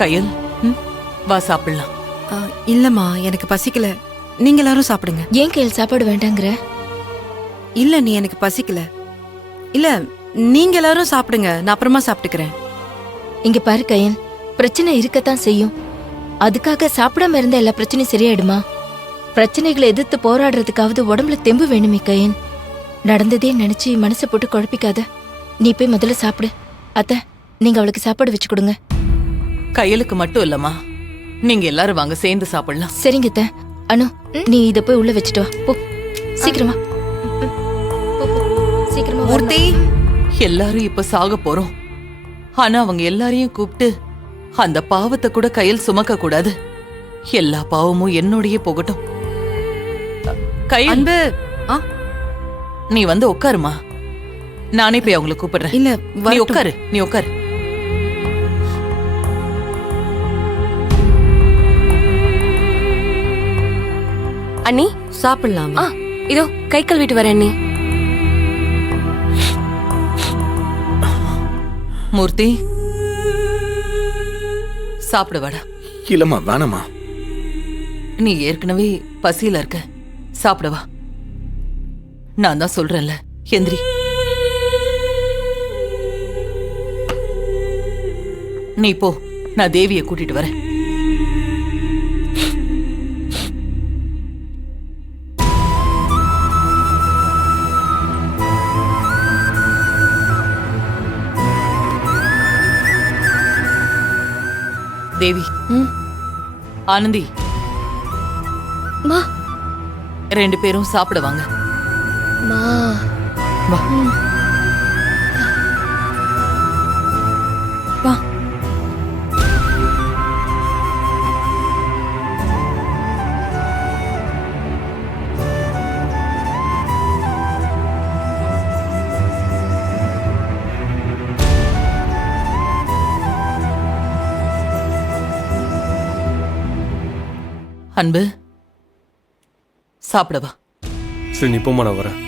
கையல், வா சாப்பிடலாம். இல்லம்மா, எனக்கு பசிக்கல. நீங்க எல்லாரும் சாப்பிடுங்க. ஏன் கையில் சாப்பாடு வேண்டாங்கிற? இல்ல, நீ எனக்கு பசிக்கல. இல்ல, நீங்க எல்லாரும் சாப்பிடுங்க, நான் அப்புறமா சாப்பிட்டுக்கிறேன். இங்க பாரு கையன், பிரச்சனை இருக்கத்தான் செய்யும். அதுக்காக சாப்பிடாம இருந்த எல்லா பிரச்சனையும் சரியாயிடுமா? பிரச்சனைகளை எதிர்த்து போராடுறதுக்காவது உடம்புல தெம்பு வேணுமே கையன். நடந்ததே நினைச்சு மனசை போட்டு குழப்பிக்காத. நீ போய் முதல்ல சாப்பிடு. அத்தை, நீங்க அவளுக்கு சாப்பாடு வச்சு கொடுங்க. கையலுக்கு மட்டும் இல்லம்மா, நீங்க எல்லாரும் வாங்க, சேர்ந்து சாப்பிடலாம். சரிங்க அத்தை. அனு, நீ இத போய் உள்ள வச்சுட்டு வா. போ, சீக்கிரமா. சீக்கிரமா மூர்த்தி, எல்லாரும் இப்ப சாக போறோம். ஆனா அவங்க எல்லாரையும் கூப்பிட்டு அந்த பாவத்தை கூட கையில் சுமக்க கூடாது. எல்லா பாவமும் என்னோடயே போகட்டும். கையில், அன்பு. நீ வந்து உட்காருமா. நானே போய் அவங்களை கூப்பிடுறேன். இல்ல, நீ உட்காரு, நீ உட்காரு. அண்ணி சாப்பிடலாம். இதோ கை கழுவிட்டு வரேன் அண்ணி. மூர்த்தி, சாப்பிட வாடா. இல்லம்மா, வேணாமா. நீ ஏற்கனவே பசியில இருக்க, சாப்பிடவா. நான் தான் சொல்றேன்ல, எந்திரி. நீ போ, நான் தேவியை கூட்டிட்டு வரேன். தேவி, ஆனந்தி, மா, 2 பேரும் சாப்பிட வாங்க. மா. வா. வா. அன்பு, சாப்பிடவா. சரி, நீ போமா, நான் வரேன்.